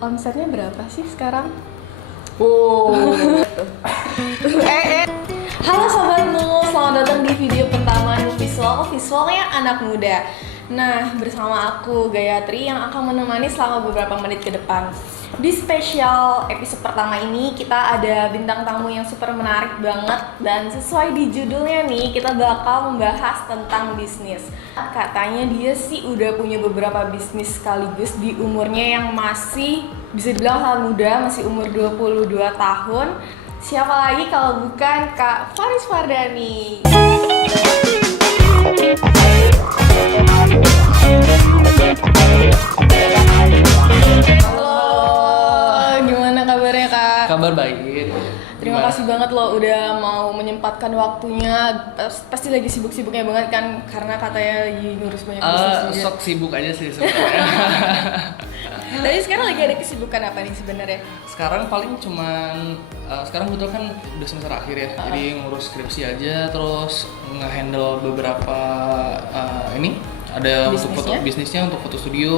Omsetnya berapa sih sekarang? Oh. Halo Sobat Nu, selamat datang di video pertama Nu Visual, visualnya anak muda. Nah, bersama aku Gayatri yang akan menemani selama beberapa menit ke depan. Di spesial episode pertama ini kita ada bintang tamu yang super menarik banget. Dan sesuai di judulnya nih, kita bakal membahas tentang bisnis. Katanya dia sih udah punya beberapa bisnis sekaligus di umurnya yang masih bisa dibilang sangat muda, masih umur 22 tahun. Siapa lagi kalau bukan Kak Faris Fardani. Halo, gimana kabarnya Kak? Kabar baik. Terima kasih banget lo udah mau menyempatkan waktunya. Pasti lagi sibuk-sibuknya banget kan, karena katanya lagi ngurus banyak bisnis juga. Sok sibuk aja sih sebenarnya. Tapi sekarang lagi ada kesibukan apa nih sebenarnya? Sekarang paling cuman sekarang kebetulan kan udah semester akhir ya. Jadi ngurus skripsi aja, terus nge-handle beberapa ini ada untuk foto bisnisnya, untuk foto studio,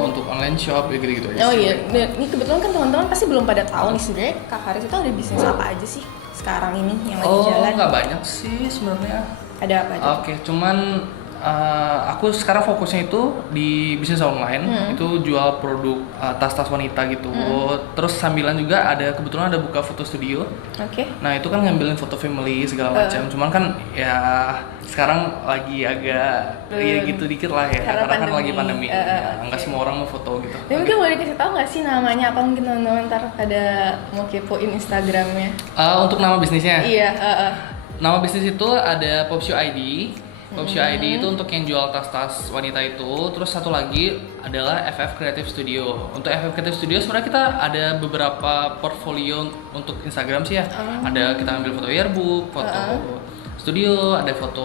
untuk online shop, ya gitu-gitu aja. Oh iya, ini kebetulan kan teman-teman pasti belum pada tahu nih sebenarnya Kak Faris itu ada bisnis apa aja sih sekarang ini yang lagi jalan? Oh, nggak banyak sih sebenarnya. Ada apa aja? Oke, cuman aku sekarang fokusnya itu di bisnis online, itu jual produk tas-tas wanita gitu. Terus sambilan juga kebetulan ada buka foto studio. Oke. Nah itu kan ngambilin foto family segala macam. Cuman kan ya sekarang lagi agak ya gitu dikit lah ya, karena kan lagi pandemi. Nggak semua orang mau foto gitu. Tapi mungkin boleh dikasih tahu nggak sih namanya apa, mungkin teman-teman ntar pada mau kepoin Instagramnya. Untuk nama bisnisnya? Iya. Nama bisnis itu ada Popshoe ID. Popshoe ID itu untuk yang jual tas-tas wanita itu. Terus satu lagi adalah FF Creative Studio. Untuk FF Creative Studio sebenarnya kita ada beberapa portfolio untuk Instagram sih ya. Ada kita ambil foto yearbook, foto studio, ada foto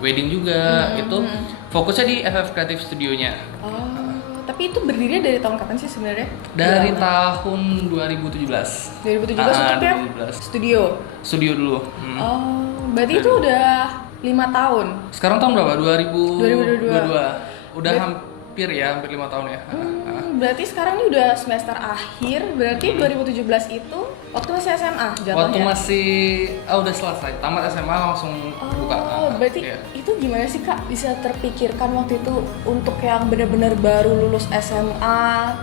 wedding juga. Itu fokusnya di FF Creative Studionya. Tapi itu berdiri dari tahun kapan sih sebenarnya? Dari tahun 2017. 2017 untuk yang studio. Studio dulu. Oh, berarti itu udah 5 tahun. Sekarang tahun berapa? 2022. 2022. Udah hampir 5 tahun ya. Berarti sekarang ini udah semester akhir. Berarti 2017 itu waktu masih SMA jatuhnya. Waktu masih udah selesai. Tamat SMA langsung buka. Berarti itu gimana sih Kak bisa terpikirkan waktu itu untuk yang benar-benar baru lulus SMA?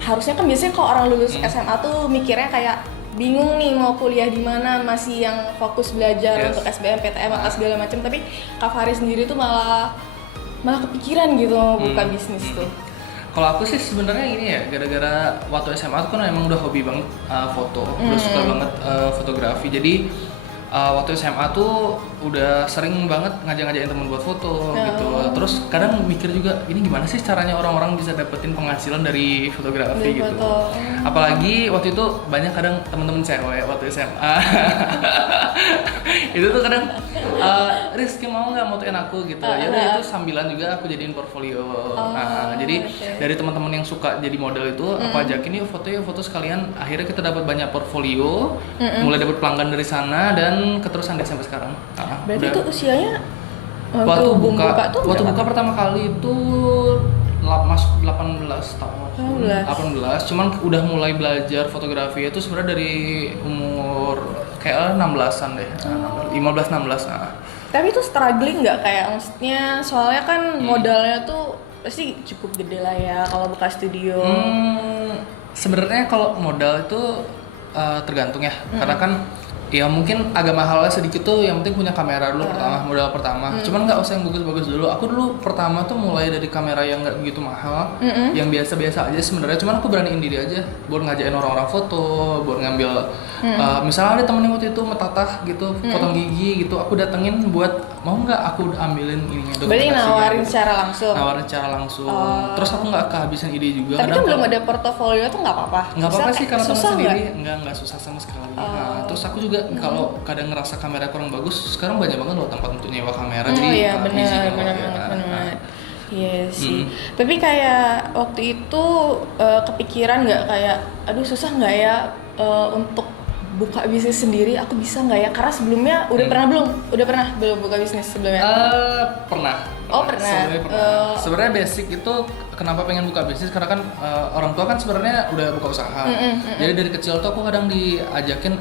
Harusnya kan biasanya kalau orang lulus SMA tuh mikirnya kayak bingung nih mau kuliah di mana, masih yang fokus belajar untuk SBMPTN atau segala macam. Tapi Kak Faris sendiri tuh malah kepikiran gitu mau buka bisnis tuh. Kalau aku sih sebenarnya ini ya, gara-gara waktu SMA tuh kan emang udah hobi banget foto, udah suka banget fotografi. Jadi waktu SMA tuh udah sering banget ngajak-ngajakin temen buat foto gitu. Terus kadang mikir juga, ini gimana sih caranya orang-orang bisa dapetin penghasilan dari fotografi gitu. Apalagi waktu itu banyak kadang temen-temen cewek waktu SMA. Itu tuh kadang Rizky mau nggak motoin aku gitu. Ya udah itu sambilan juga aku jadiin portfolio. Jadi dari teman-teman yang suka jadi model itu aku ajakin yuk foto sekalian. Akhirnya kita dapat banyak portfolio, mulai dapat pelanggan dari sana dan keterusan deh sampai sekarang. Berarti itu usianya waktu buka pertama kali itu masuk 18 tahun. 18. Cuman udah mulai belajar fotografi itu sebenarnya dari umur kayak 16-an deh. 15-16. Tapi itu struggling nggak, kayak maksudnya soalnya kan modalnya tuh pasti cukup gede lah ya kalau buka studio. Sebenarnya kalau modal itu tergantung ya. Karena kan ya mungkin agak mahalnya sedikit tuh, yang penting punya kamera dulu modal pertama. Cuman nggak usah yang bagus-bagus dulu. Aku dulu pertama tuh mulai dari kamera yang nggak begitu mahal, yang biasa-biasa aja sebenarnya. Cuman aku beraniin diri aja buat ngajakin orang-orang foto, buat ngambil misalnya ada temen yang waktu itu metatah gitu, potong gigi gitu, aku datengin buat mau nggak aku ambilin ininya. Berarti nawarin gitu. secara langsung. Terus aku nggak kehabisan ide juga. Tapi kan belum ada portofolio tuh nggak apa-apa. Nggak apa-apa sih karena teman sendiri, nggak susah sama sekali. Terus aku juga kalau kadang ngerasa kamera kurang bagus, sekarang banyak banget loh tempat untuk nyewa kamera. Jadi iya benar. Iya sih. Tapi kayak waktu itu kepikiran nggak kayak, aduh susah nggak ya untuk buka bisnis sendiri, aku bisa nggak ya? Karena sebelumnya udah pernah belum buka bisnis sebelumnya? Pernah. Oh pernah. Sebenarnya basic itu kenapa pengen buka bisnis karena kan orang tua kan sebenarnya udah buka usaha. Jadi dari kecil tuh aku kadang diajakin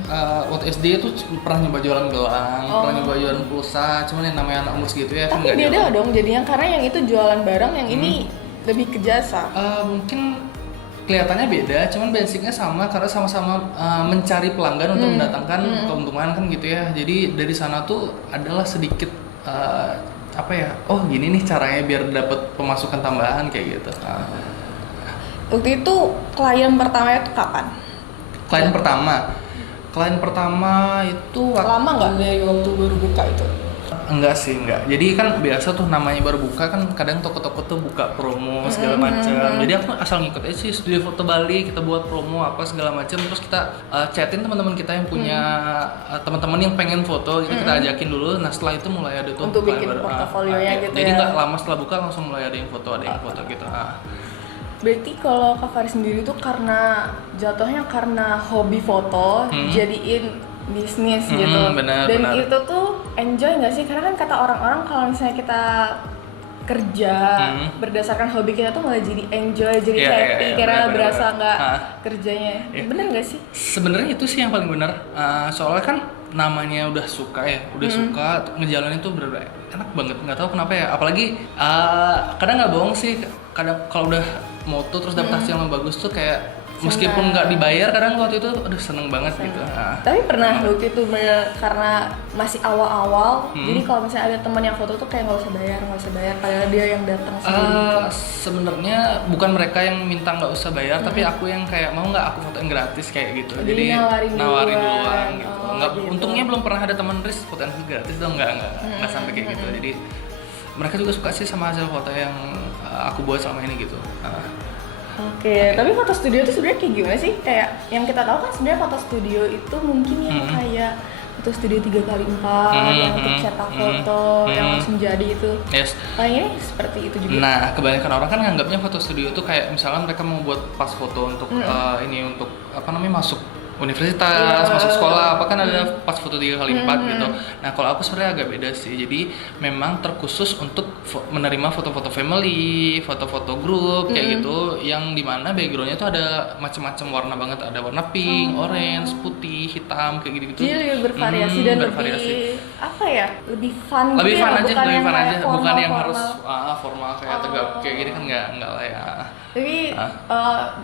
waktu SD tuh pernah nyoba jualan gelang, pernah nyoba jualan pulsa, cuman yang namanya anak umur segitu ya kan Tapi nggak beda jalan. dong jadinya karena yang itu jualan barang, yang ini lebih ke jasa. Mungkin kelihatannya beda, cuman basicnya sama karena sama-sama mencari pelanggan untuk mendatangkan keuntungan kan gitu ya. Jadi dari sana tuh adalah sedikit apa ya? Oh gini nih caranya biar dapat pemasukan tambahan kayak gitu. Waktu itu klien pertamanya itu kapan? Klien pertama itu waktu Lama nggak dari waktu baru buka itu? enggak sih, enggak. Jadi kan biasa tuh namanya baru buka kan kadang toko-toko tuh buka promo segala macam. Jadi aku asal ngikut aja sih studio foto Bali, kita buat promo apa segala macam, terus kita chatin teman-teman kita yang punya teman-teman yang pengen foto, gitu kita ajakin dulu. Nah, setelah itu mulai ada tuh Untuk klien bikin baru. portofolionya gitu Jadi ya. nggak lama setelah buka langsung mulai ada yang foto gitu. Berarti kalau Kak Faris sendiri tuh karena jatuhnya karena hobi foto jadiin bisnis gitu. Benar, Dan benar. itu tuh enjoy nggak sih? Karena kan kata orang-orang kalau misalnya kita kerja berdasarkan hobi kita tuh malah jadi enjoy, jadi Iya, happy iya, karena benar, berasa benar. nggak kerjanya. Iya. Bener nggak sih? Sebenarnya itu sih yang paling benar. Soalnya kan namanya udah suka ya, suka ngejalanin itu bener-bener enak banget. Nggak tahu kenapa ya. Apalagi kadang nggak bohong sih. Kadang kalau udah moto terus dapet hasil yang bagus tuh kayak meskipun nggak dibayar kadang waktu itu aduh seneng banget gitu. Tapi pernah waktu itu karena masih awal-awal, jadi kalau misalnya ada teman yang foto tuh kayak nggak usah bayar, padahal dia yang datang sendiri. Sebenarnya bukan mereka yang minta nggak usah bayar, tapi aku yang kayak mau nggak aku fotoin gratis kayak gitu. Jadi nawarin duluan gitu. oh, Nggak, gitu. Untungnya belum pernah ada teman Riz fotoin aku gratis dong, nggak sampai kayak gitu. Jadi mereka juga suka sih sama hasil foto yang aku buat selama ini gitu. Oke, tapi foto studio itu sebenarnya kayak gimana sih? Kayak yang kita tahu kan sebenarnya foto studio itu mungkin yang kayak foto studio 3x4 yang untuk cetak foto yang langsung jadi itu. Yes. Kayaknya seperti itu juga. Nah, kebanyakan orang kan nganggapnya foto studio itu kayak misalnya mereka mau buat pas foto untuk untuk apa namanya masuk universitas, masuk sekolah, apa kan ada pas foto 3x4 gitu. Nah, kalau aku sebenarnya agak beda sih. Jadi memang terkhusus untuk menerima foto-foto family, foto-foto grup kayak gitu, yang dimana backgroundnya tuh ada macam-macam warna banget, ada warna pink, orange, putih, hitam kayak gitu-gitu. Jadi lebih bervariasi dan bervariasi. lebih apa ya? Lebih fun Lebih gitu fun ya, aja, bukan lebih yang fun kayak aja, bukan yang harus formal. formal kayak tegap kayak gini kan nggak lah ya. Tapi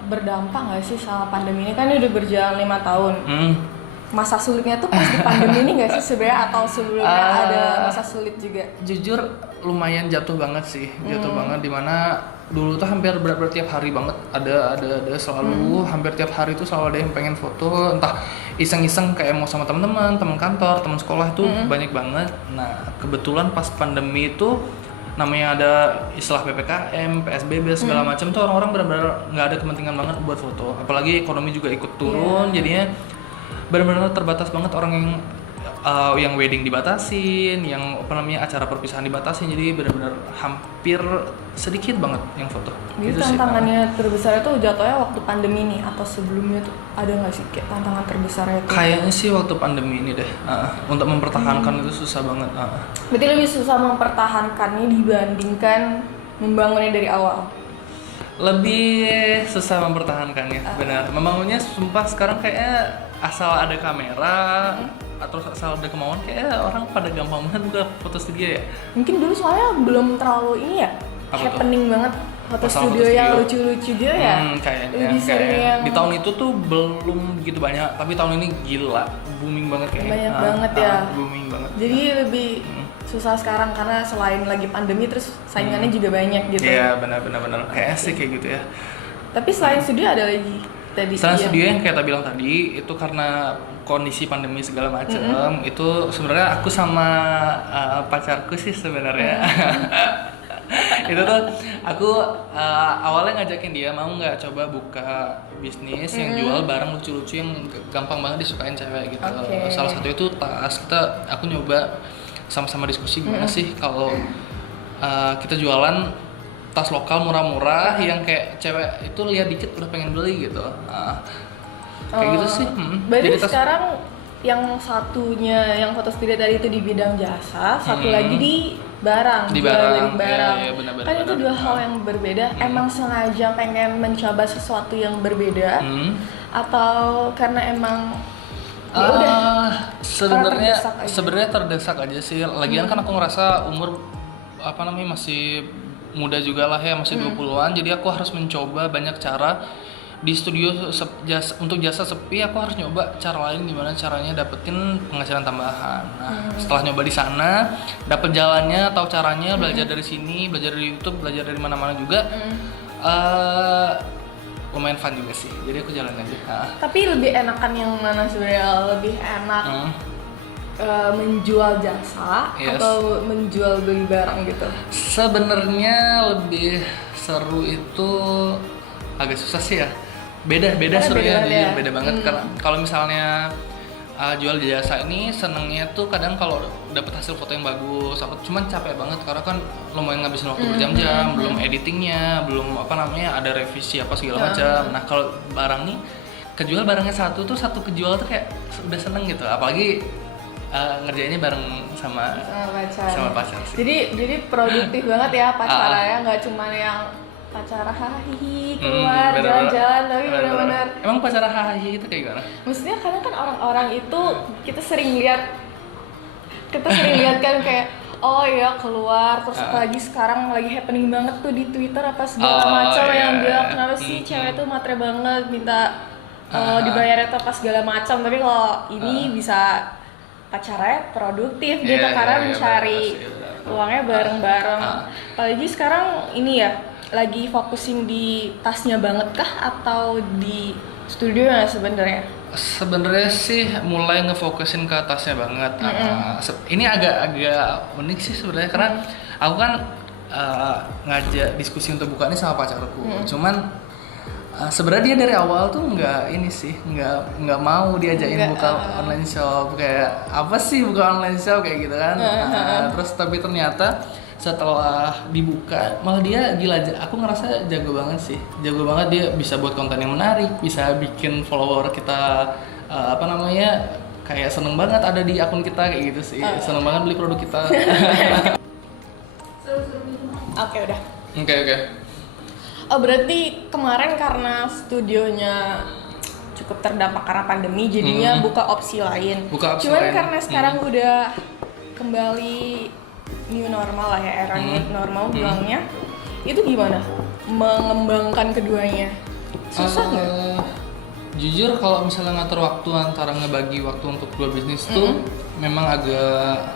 berdampak nggak sih sama pandemi ini? Kan ini udah berjalan 5 tahun. Masa sulitnya tuh pas di pandemi ini nggak sih sebenarnya, atau sebelumnya ada masa sulit juga? Jujur lumayan jatuh banget sih, jatuh banget dimana dulu tuh hampir benar-benar tiap hari banget ada selalu hampir tiap hari tuh selalu ada yang pengen foto, entah iseng-iseng kayak mau sama teman-teman, teman kantor, teman sekolah itu banyak banget. Nah kebetulan pas pandemi itu namanya ada istilah PPKM, PSBB segala macam tuh orang-orang benar-benar nggak ada kepentingan banget buat foto, apalagi ekonomi juga ikut turun, jadinya benar-benar terbatas banget orang yang wedding dibatasin, yang apa namanya acara perpisahan dibatasin, jadi benar-benar hampir sedikit banget yang foto. Jadi Gitu sih. tantangannya terbesar itu jatuhnya waktu pandemi nih, atau sebelumnya tuh ada nggak sih kayak tantangan terbesarnya itu? Kayaknya sih waktu pandemi ini deh, untuk mempertahankan itu susah banget. Berarti lebih susah mempertahankannya dibandingkan membangunnya dari awal. Lebih susah mempertahankannya, benar. Membangunnya sumpah sekarang kayaknya asal ada kamera atau asal ada kemauan kayaknya orang pada gampang banget buka foto studio ya. Mungkin dulu soalnya belum terlalu ini ya, Apa happening banget foto Masalah studio foto yang studio. lucu-lucu gitu ya. Kayaknya Lebih sering yang di tahun itu tuh belum gitu banyak, tapi tahun ini gila booming banget kayaknya. Banyak banget ya. Booming banget. Jadi lebih susah sekarang karena selain lagi pandemi terus saingannya juga banyak gitu. Iya benar. Kayaknya sih kayak gitu ya. Tapi selain studio ada lagi tadi. Selain yang- studio yang kayak tadi bilang tadi itu karena kondisi pandemi segala macam, itu sebenarnya aku sama pacarku sih sebenarnya. Itu tuh aku awalnya ngajakin dia mau nggak coba buka bisnis yang jual barang lucu-lucu yang gampang banget disukain cewek gitu. Oke. Salah satu itu tas. Aku nyoba sama-sama diskusi gimana sih kalau kita jualan tas lokal murah-murah yang kayak cewek itu lihat dikit udah pengen beli gitu. Kayak gitu sih. Berarti Jadi tas sekarang yang satunya yang foto studio tadi itu di bidang jasa, satu lagi di barang, Di jual barang, beli barang. iya, benar-benar, Kan itu dua benar. hal yang berbeda. Emang sengaja pengen mencoba sesuatu yang berbeda, atau karena emang ya udah Sebenarnya terdesak aja. terdesak aja sih. Lagian kan aku ngerasa umur masih muda juga lah ya, masih 20-an. Jadi aku harus mencoba banyak cara di studio untuk jasa sepi. Aku harus nyoba cara lain gimana caranya dapetin penghasilan tambahan. Nah, setelah nyoba di sana, dapet jalannya, tahu caranya, belajar dari sini, belajar dari YouTube, belajar dari mana-mana juga. Lumayan fun juga sih. Jadi aku jalan aja. Tapi lebih enakan yang mana sebenarnya? Lebih enak menjual jasa Yes. atau menjual beli barang gitu? Sebenarnya lebih seru itu agak susah sih ya. Beda Karena serunya, beda banget jujur ya. beda banget. Karena kalau misalnya jual jasa ini senengnya tuh kadang kalau dapet hasil foto yang bagus, cuman capek banget karena kan lumayan ngabisin waktu berjam-jam, belum editingnya, belum ada revisi apa segala macam. Nah kalau barang nih kejual barangnya satu kejual tuh kayak udah seneng gitu, apalagi ngerjainnya bareng sama pacar sih. Jadi produktif banget ya pacarnya, nggak cuma yang pacar hahihi keluar jalan-jalan, tapi benar-benar. Emang pacar hahihi itu kayak gimana? Maksudnya kadang kan orang-orang itu kita sering lihat kan kayak oh ya keluar, terus apalagi sekarang lagi happening banget tuh di Twitter apa segala macam yang bilang kenapa sih cewek tuh matre banget minta dibayar atau apa segala macam, tapi kalau ini bisa pacarnya produktif gitu karena mencari uangnya bareng-bareng. Apalagi sekarang ini ya lagi fokusin di tasnya banget kah atau di studio ya sebenarnya? Sebenarnya sih mulai ngefokusin ke atasnya banget. Ini agak unik sih sebenarnya karena aku kan ngajak diskusi untuk buka ini sama pacarku. Cuman sebenarnya dia dari awal tuh nggak mau diajakin buka online shop, kayak apa sih buka online shop kayak gitu kan. Terus tapi ternyata setelah dibuka malah dia gila, aku ngerasa jago banget dia bisa buat konten yang menarik, bisa bikin follower kita kayak seneng banget ada di akun kita kayak gitu sih, seneng banget beli produk kita. Oke udah. Oke. Oh berarti kemarin karena studionya cukup terdampak karena pandemi, jadinya buka opsi lain. Cuman karena sekarang udah kembali new normal lah ya, era new normal bilangnya. Itu gimana mengembangkan keduanya? Susah nggak? Jujur kalau misalnya ngatur waktu antara ngebagi waktu untuk dua bisnis tuh memang agak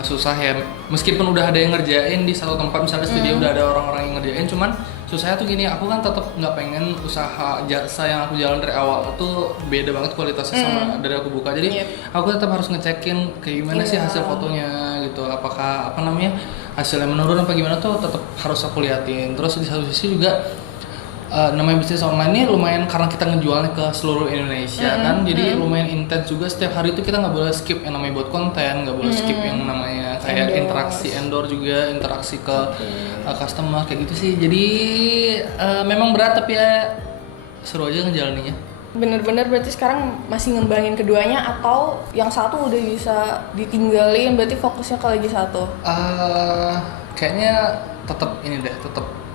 susah ya. Meskipun udah ada yang ngerjain di satu tempat, misalnya studio udah ada orang-orang yang ngerjain, cuman susahnya tuh gini, aku kan tetap nggak pengen usaha jasa yang aku jalan dari awal tuh beda banget kualitasnya sama dari aku buka. Jadi aku tetap harus ngecekin kayak gimana sih hasil fotonya gitu, apakah hasilnya menurun apa gimana tuh tetap harus aku liatin. Terus di satu sisi juga namanya bisnis online ini lumayan karena kita ngejualnya ke seluruh Indonesia kan, jadi lumayan intens juga. Setiap hari itu kita nggak boleh skip yang namanya buat konten, nggak boleh skip yang namanya kayak interaksi juga, interaksi ke customer kayak gitu sih. Jadi memang berat tapi ya seru aja ngejalaninnya. Bener-bener berarti sekarang masih ngembangin keduanya atau yang satu udah bisa ditinggalin, berarti fokusnya ke lagi satu? Kayaknya tetap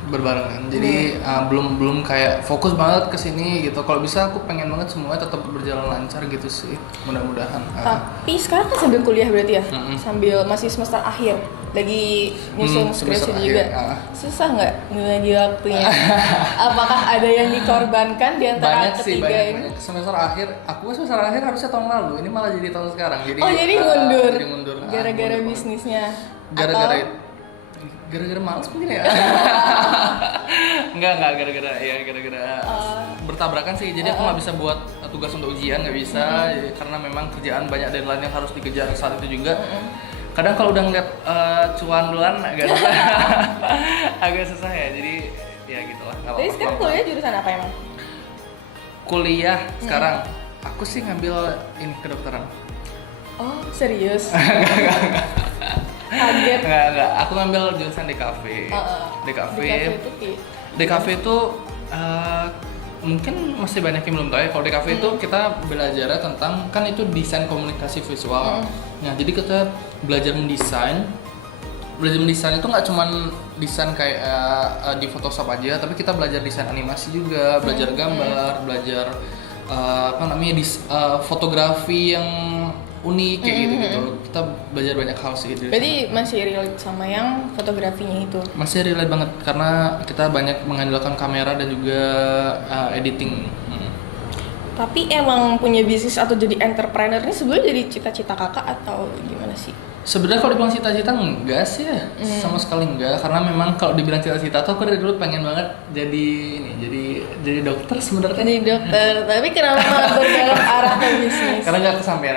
berbarengan. Jadi belum kayak fokus banget ke sini gitu. Kalau bisa aku pengen banget semuanya tetap berjalan lancar gitu sih. Mudah-mudahan. Tapi sekarang kan sambil kuliah berarti ya? Sambil masih semester akhir. Lagi nyusun skripsi juga. Susah nggak ngebagi waktunya? Apakah ada yang dikorbankan di antara ketiga ini? Banyak. Semester akhir harusnya tahun lalu. Ini malah jadi tahun sekarang. Jadi jadi mundur. Gara-gara bisnisnya. Gara-gara malas mungkin ya. Enggak gara-gara bertabrakan sih. Jadi aku nggak bisa buat tugas untuk ujian, nggak bisa. Jadi, karena memang kerjaan banyak deadline yang harus dikejar saat itu juga. Kadang kalau udah ngeliat cuan duluan agak susah ya. Jadi ya gitulah. Jadi sekarang kuliah jurusan apa emang? Kuliah sekarang aku sih ngambil ini kedokteran. Oh serius? Kaget. Enggak. Aku ngambil jurusan DKV. DKV itu mungkin masih banyak yang belum tahu ya. Kalau DKV itu kita belajar tentang, kan itu desain komunikasi visual. Nah, jadi kita belajar mendesain belajar mendesain itu nggak cuman desain kayak di Photoshop aja, tapi kita belajar desain animasi juga, belajar gambar, belajar fotografi yang unik kayak gitu. Kita belajar banyak hal sih dari Berarti sana. masih relate sama yang fotografinya itu. Masih relate banget karena kita banyak mengandalkan kamera dan juga editing. Tapi emang punya bisnis atau jadi entrepreneur ini sebenarnya jadi cita-cita kakak atau gimana sih? Sebenarnya kalau dibilang cita-cita enggak sih ya, sama sekali enggak. Karena memang kalau dibilang cita-cita tuh aku dari dulu pengen banget jadi dokter sebenarnya. Jadi dokter, tapi kenapa malah berbelok arah ke bisnis? Karena nggak kesampaian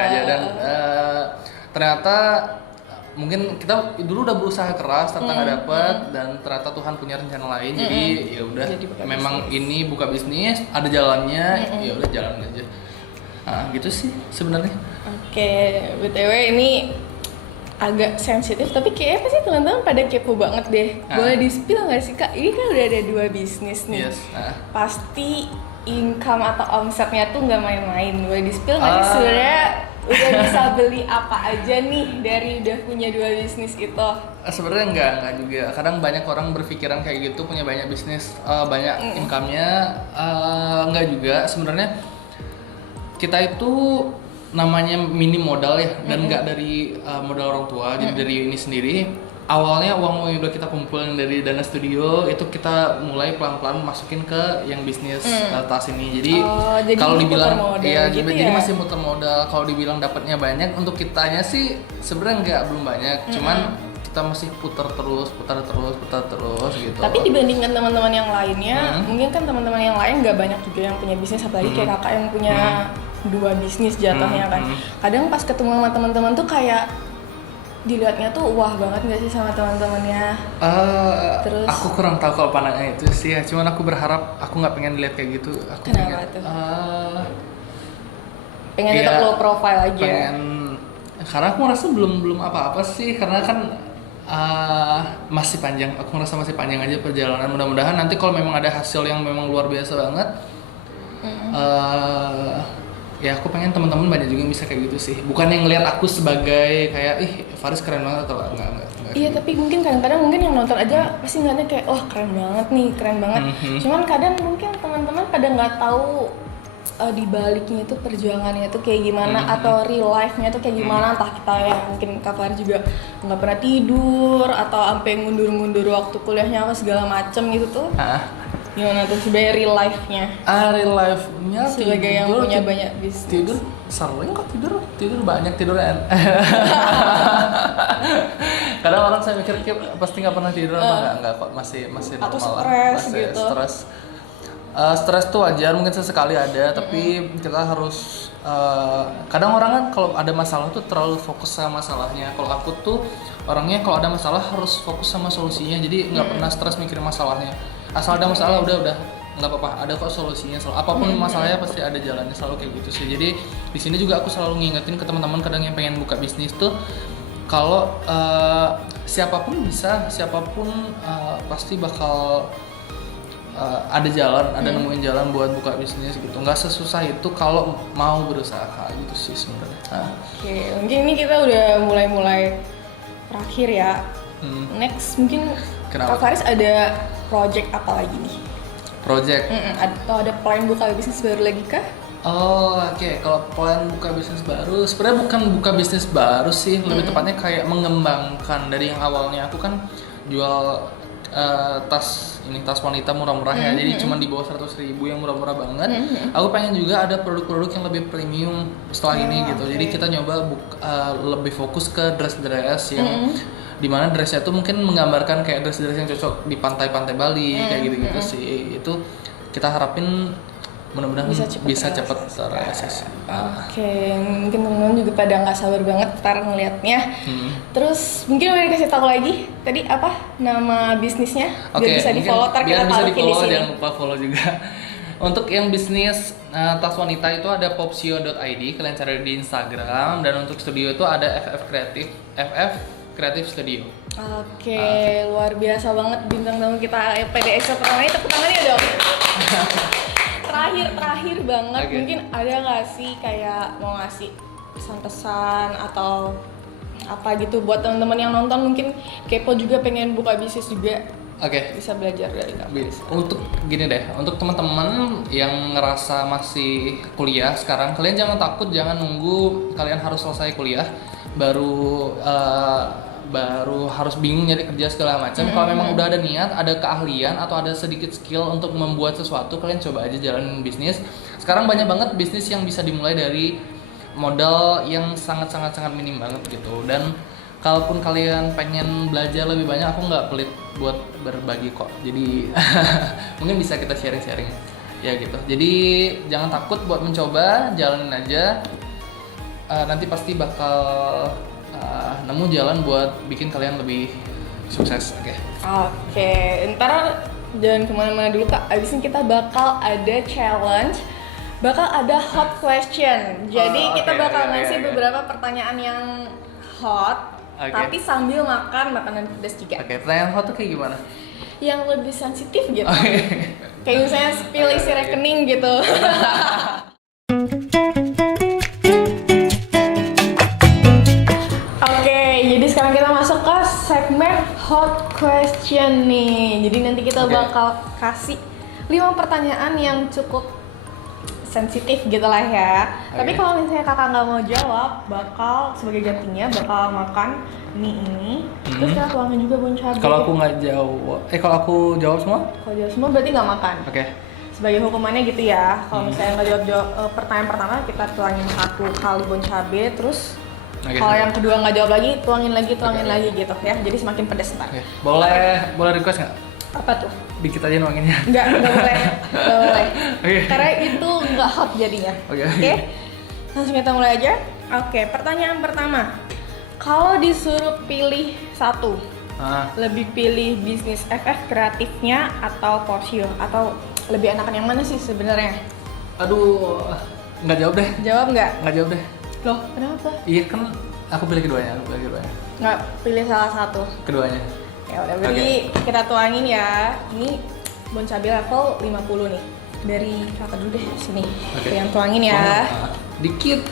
aja dan ternyata mungkin kita dulu udah berusaha keras ternyata nggak dapet dan ternyata Tuhan punya rencana lain, jadi ya udah memang bisnis. Ini buka bisnis ada jalannya, ya udah jalan aja. Gitu sih sebenarnya. Oke, BTW ini agak sensitif tapi kayak apa sih teman-teman pada kepo banget deh. Boleh di-spill nggak sih kak? Ini kan udah ada 2 bisnis nih. Yes. Pasti income atau omsetnya tuh nggak main-main. Boleh di-spill nggak sih sebenarnya udah bisa beli apa aja nih dari udah punya 2 bisnis itu? Sebenarnya enggak juga. Kadang banyak orang berpikiran kayak gitu, punya banyak bisnis, banyak income-nya, enggak juga. Sebenarnya kita itu namanya minim modal ya, dan enggak dari modal orang tua, jadi dari ini sendiri. Awalnya uang yang udah kita kumpulin dari dana studio itu kita mulai pelan-pelan masukin ke yang bisnis tas ini. Jadi kalau dibilang gitu jadi ya? masih muter modal. Kalau dibilang dapatnya banyak, untuk kitanya sih sebenarnya belum banyak. Cuman kita masih putar terus gitu. Tapi dibandingkan teman-teman yang lainnya, mungkin kan teman-teman yang lain nggak banyak juga yang punya bisnis, apalagi kayak kakak yang punya 2 bisnis jatuhnya kan. Kadang pas ketemu sama teman-teman tuh kayak dilihatnya tuh wah banget nggak sih sama teman-temannya? Terus aku kurang tahu kalau pandangannya itu sih ya. Cuman aku berharap aku nggak pengen dilihat kayak gitu. Aku Kenapa tuh? Pengen ya, tetap low profile aja. Karena aku ngerasa belum apa-apa sih, karena kan masih panjang. Aku ngerasa masih panjang aja perjalanan. Mudah-mudahan nanti kalau memang ada hasil yang memang luar biasa banget, ya aku pengen teman-teman banyak juga yang bisa kayak gitu sih. Bukan yang ngelihat aku sebagai kayak Faris keren banget atau enggak. Iya, tapi mungkin kadang-kadang mungkin yang nonton aja pasti ngeliatnya kayak wah keren banget nih, keren banget. Cuman kadang mungkin teman-teman pada nggak tahu di baliknya itu perjuangannya itu kayak gimana atau real life-nya itu kayak gimana. Entah kita yang mungkin Kak Faris juga nggak pernah tidur atau sampai ngundur-ngundur waktu kuliahnya apa segala macem gitu tuh. Gimana tuh sebenarnya real life-nya? Real life-nya sebagai yang punya banyak bisnis. Tidur sering kok, tidur banyak tiduran. Kadang orang saya mikir pasti nggak pernah tidur, enggak kok, masih normal. Atau stres gitu. Stres tuh wajar, mungkin sesekali ada, tapi kita harus kadang orang kan kalau ada masalah tuh terlalu fokus sama masalahnya. Kalau aku tuh orangnya kalau ada masalah harus fokus sama solusinya, jadi nggak pernah stres mikirin masalahnya. Asal ada masalah udah nggak apa-apa, ada kok solusinya. Apapun masalahnya pasti ada jalannya, selalu kayak gitu sih. Jadi di sini juga aku selalu ngingetin ke teman-teman kadang yang pengen buka bisnis tuh, kalau siapapun pasti bakal ada jalan, ada nemuin jalan buat buka bisnis gitu. Nggak sesusah itu kalau mau berusaha gitu sih sebenarnya. Oke, mungkin ini kita udah mulai terakhir ya. Next mungkin Kak Faris ada project apa lagi nih? Project? Atau ada plan buka bisnis baru lagi kah? Oke. Kalau plan buka bisnis baru, sebenarnya bukan buka bisnis baru sih, lebih tepatnya kayak mengembangkan dari yang awalnya aku kan jual tas wanita murah-murah ya, jadi cuma di bawah 100.000 yang murah-murah banget. Aku pengen juga ada produk-produk yang lebih premium setelah ini gitu. Jadi kita nyoba lebih fokus ke dress yang dimana dressnya tuh mungkin menggambarkan kayak dress yang cocok di pantai-pantai Bali kayak gitu-gitu sih. Itu kita harapin mudah-mudahan bisa cepat terrealisasi. Oke, mungkin teman-teman juga pada nggak sabar banget ntar ngelihatnya. Terus mungkin boleh dikasih tahu lagi tadi apa nama bisnisnya? Biar bisa di follow, ntar kita taruhin di sini. Jangan lupa follow juga. Untuk yang bisnis tas wanita itu ada popsio.id, kalian cari di Instagram, dan untuk studio itu ada FF Creative Studio. Oke, luar biasa banget bintang tamu kita PDX pertama ini, tepuk tangannya dong. Terakhir banget, mungkin ada nggak sih kayak mau ngasih pesan-pesan atau apa gitu buat teman-teman yang nonton mungkin kepo juga pengen buka bisnis juga Oke. bisa belajar dari kamu. Untuk gini deh, untuk teman-teman yang ngerasa masih kuliah sekarang, kalian jangan takut, jangan nunggu kalian harus selesai kuliah baru harus bingung nyari kerja segala macam. Kalau memang udah ada niat, ada keahlian atau ada sedikit skill untuk membuat sesuatu, kalian coba aja jalanin bisnis. Sekarang banyak banget bisnis yang bisa dimulai dari modal yang sangat minim banget gitu. Dan kalaupun kalian pengen belajar lebih banyak, aku nggak pelit buat berbagi kok. Jadi mungkin bisa kita sharing-sharing ya gitu. Jadi jangan takut buat mencoba, jalanin aja. Nanti pasti bakal nemu jalan buat bikin kalian lebih sukses. Oke, ntar jangan kemana-mana dulu Kak. Abis ini kita bakal ada challenge, bakal ada hot question. Jadi kita bakal ngasih beberapa pertanyaan yang hot, tapi sambil makan makanan pedas juga. Pertanyaan hot tuh kayak gimana? Yang lebih sensitif gitu. Kayak misalnya spill isi rekening gitu. Jadi sekarang kita masuk ke segmen hot question nih. Jadi nanti kita bakal kasih 5 pertanyaan yang cukup sensitif gitu lah ya. Tapi kalau misalnya kakak nggak mau jawab, bakal sebagai gantinya bakal makan mie ini. Terus kita tuangin juga bun cabai. Kalau aku nggak jawab, kalau aku jawab semua? Kalau jawab semua berarti nggak makan. Sebagai hukumannya gitu ya. Kalau misalnya nggak jawab pertanyaan pertama, kita tuangin 1 kali bun cabai, terus kalau yang kedua nggak jawab lagi, tuangin lagi gitu ya. Jadi semakin pedas ntar. Boleh request nggak? Apa tuh? Dikit aja nuanginnya. Nggak boleh. Karena itu nggak hot jadinya. Oke. Langsung kita mulai aja. Oke, pertanyaan pertama. Kalau disuruh pilih satu, lebih pilih bisnis FF kreatifnya atau Porsche, atau lebih enakan yang mana sih sebenarnya? Aduh, nggak jawab deh. Jawab nggak? Nggak jawab deh. Loh, kenapa? Iya kan, aku pilih keduanya. Nggak pilih salah satu. Keduanya. Ya udah, berarti kita tuangin ya. Ini bon cabai level 50 nih. Dari kakak dulu deh sini. Yang tuangin ya. Dikit.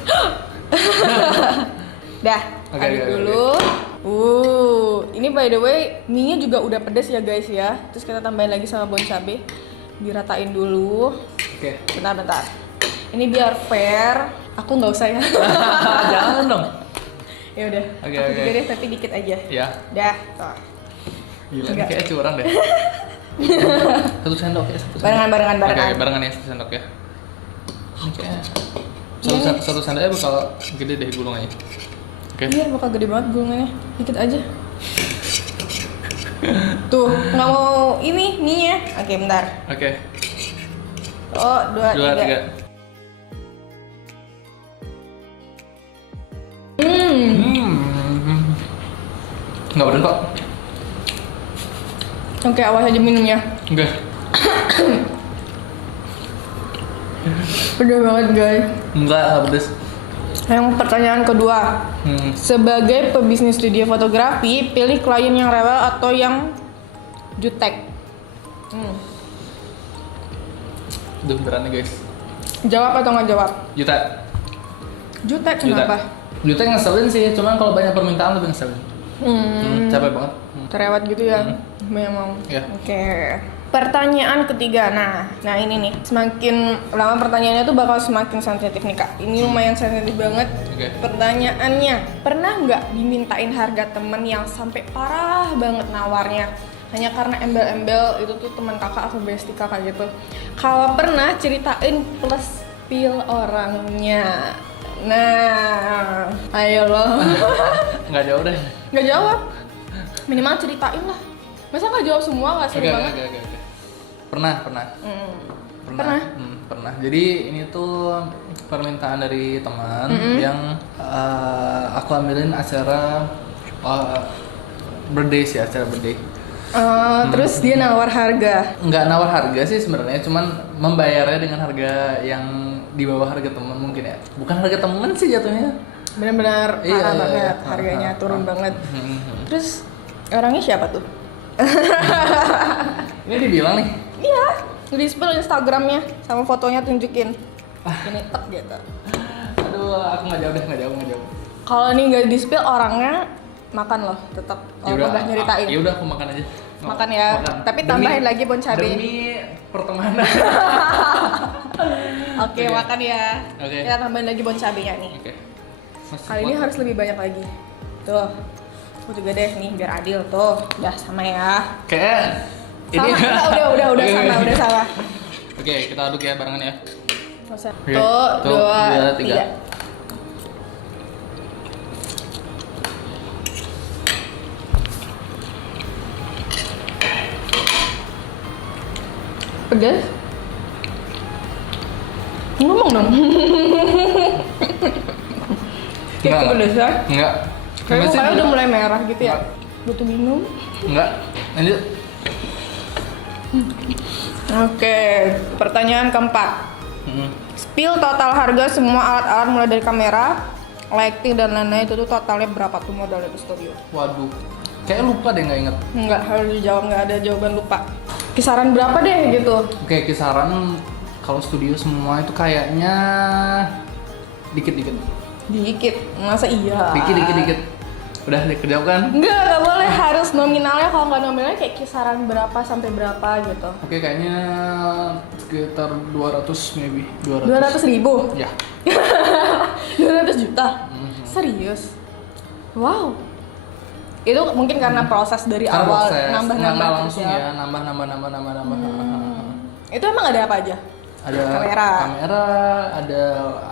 Dah, aduk dulu. Ini by the way, mie-nya juga udah pedas ya guys ya. Terus kita tambahin lagi sama bon cabai. Diratain dulu. Bentar. Ini biar fair. Aku nggak usah ya. Jangan dong. Ya udah. Aku juga deh, tapi dikit aja. Ya. Dah. Tuh. Gila, ini kayak curang deh. 1 sendok ya. Barengan. Barengan ya 1 sendok ya. Ini kayak satu sendoknya bakal gede deh gulungannya. Iya, bakal gede banget gulungannya. Dikit aja. Tuh, nggak mau ini mie-nya. Oke, bentar. Oh, 2, 3. Nggak bener kok. Oke, awas aja minumnya. Enggak. Pedas banget guys. Enggak pedas. Yang pertanyaan kedua. Sebagai pebisnis studio fotografi, pilih klien yang rewel atau yang jutek? Duh, berat nih guys. Jawab atau nggak jawab? Jutek kenapa? Jutek ngeselin sih, cuman kalau banyak permintaan lebih ngeselin. Capek banget. Terewat gitu ya, memang. Oke. Pertanyaan ketiga. Nah ini nih, semakin lama pertanyaannya tuh bakal semakin sensitif nih Kak. Ini lumayan sensitif banget. Pertanyaannya, pernah nggak dimintain harga temen yang sampai parah banget nawarnya? Hanya karena embel-embel itu tuh teman kakak atau bestie kakak gitu. Kalau pernah, ceritain plus spill orangnya. Nah, ayo loh. Nggak jawab deh. Nggak jawab. Minimal ceritain lah. Masa nggak jawab semua, nggak seru banget? Pernah. Pernah. Jadi ini tuh permintaan dari teman yang aku ambilin acara birthday sih, acara birthday. Terus dia nawar harga? Nggak nawar harga sih sebenarnya, cuman membayarnya dengan harga yang di bawah harga teman mungkin ya. Bukan harga teman sih jatuhnya. Benar-benar parah banget, harganya turun banget. Terus orangnya siapa tuh? Ini dibilang nih? Iya, di-spill Instagramnya sama fotonya tunjukin. Ini tek gitu. Aduh, aku nggak jawab deh, nggak jawab. Kalau nih nggak di spill orangnya makan loh tetap. Kalau udah nyeritain. Ya udah aku makan aja. Makan ya. Tapi tambahin lagi bon cabe. Demi pertemanan. Oke, makan ya. Oke. Kita tambahin lagi bon cabenya nih. Oke. Kali ini harus lebih banyak lagi. Tuh. Aku juga deh nih biar adil tuh. Udah sama ya. Kayak Sama, udah Oke, sama, oke. udah sama. Oke, kita aduk ya barengan ya. Oke. Oke. Tuh, Tuh, 2, 3. 3. Pedas? Ngomong dong. Kayak kepedesan. Enggak. Kayak Masih mukanya udah enggak. mulai merah gitu ya. Enggak. Butuh minum. Enggak. Lanjut. Oke, pertanyaan keempat. Mm-mm. Spill total harga semua alat-alat mulai dari kamera, lighting dan lain-lain itu tuh totalnya berapa tuh modal dari studio? Waduh. Kayak lupa deh nggak inget. Enggak, harus dijawab, nggak ada jawaban lupa. Kisaran berapa deh gitu? Oke, kisaran kalau studio semua itu kayaknya dikit-dikit. Dikit, masa iya? Dikit. Udah kejawab kan? Nggak boleh harus nominalnya. Kalau nggak nominalnya kayak kisaran berapa sampai berapa gitu. Oke, kayaknya sekitar 200 maybe. 200.000? Ya. 200 juta? Serius? Wow. Itu mungkin karena proses dari Karena awal proses, nambah-nambah nggak terus langsung ya, nambah. Itu emang ada apa aja? Ada Kamera,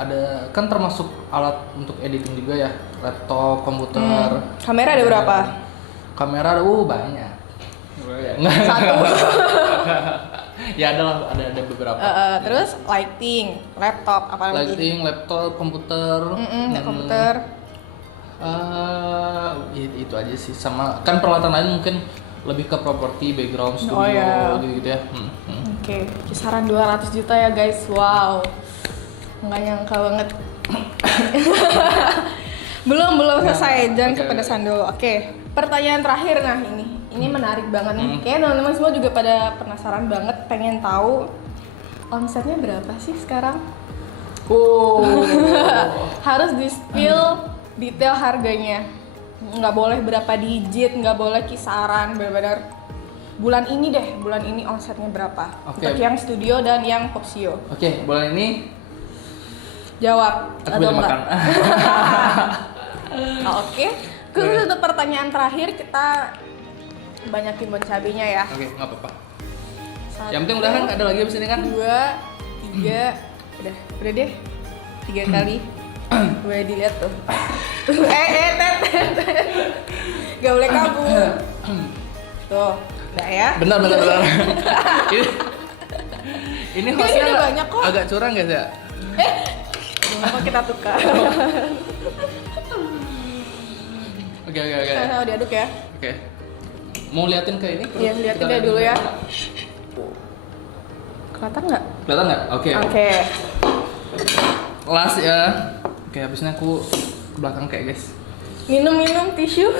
ada kan termasuk alat untuk editing juga ya, laptop, komputer. Kamera ada berapa? Kamera ada banyak. Satu. Ya ada beberapa. Terus lighting, laptop, apa lagi? Lighting, laptop, komputer. Komputer. Itu aja sih. Sama kan peralatan lain mungkin lebih ke properti, background studio ya. gitu ya. Oke, kisaran 200 juta ya guys. Wow. Nggak nyangka banget. belum selesai, jangan kepedesan dulu. Oke, pertanyaan terakhir nah ini menarik banget nih. Kayaknya teman-teman semua juga pada penasaran banget, pengen tahu omsetnya berapa sih sekarang? Harus di-spill detail harganya. Nggak boleh berapa digit, nggak boleh kisaran, benar-benar bulan ini omsetnya berapa? Oke. Untuk yang studio dan yang Popsio. Oke, bulan ini Jawab aku atau bisa enggak? makan. Oke. Khusus untuk pertanyaan terakhir kita banyakin bon cabenya ya. Oke, nggak apa-apa. Satu, Yang penting udah kan ada lagi abis ini kan? 2, 3, udah deh. 3 kali. Boleh dilihat tuh. Gak boleh kabur. Tuh, udah ya. Bentar. Ini Ini hostnya udah banyak kok. agak curang guys ya. Apa kita tukar? Oke. Sama diaduk ya. Oke. Mau liatin ke ini? Iya, liatin deh dulu ya. Kelihatan nggak? Kelihatan nggak? Oke. Oke. Last ya. Oke, habisnya aku ke belakang kayak guys. Minum tisu.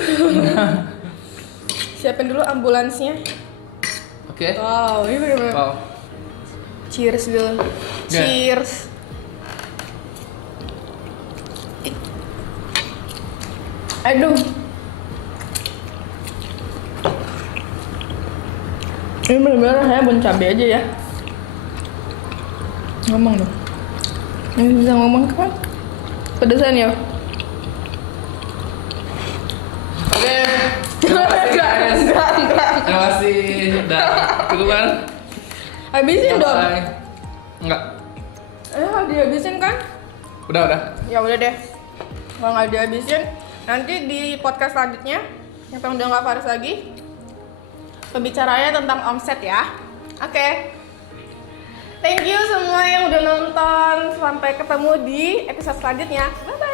Siapin dulu ambulansnya. Oke. Wow, ini bener-bener. Wow. Cheers dulu. Ya. Cheers. Aduh. Ini bener-bener rasanya bon cabai aja ya. Ngomong dong. Ini bisa ngomong kan? Pedesan ya? Oke. Terima kasih guys. Enggak. Terima kasih. Udah cukup kan? Habisin dong. Bye. Enggak. Dihabisin kan? Udah. Ya udah deh. Kalau nggak dihabisin, nanti di podcast selanjutnya yang udah nggak Faris lagi, pembicaranya tentang omset ya. Oke. Thank you semua yang udah nonton. Sampai ketemu di episode selanjutnya. Bye bye.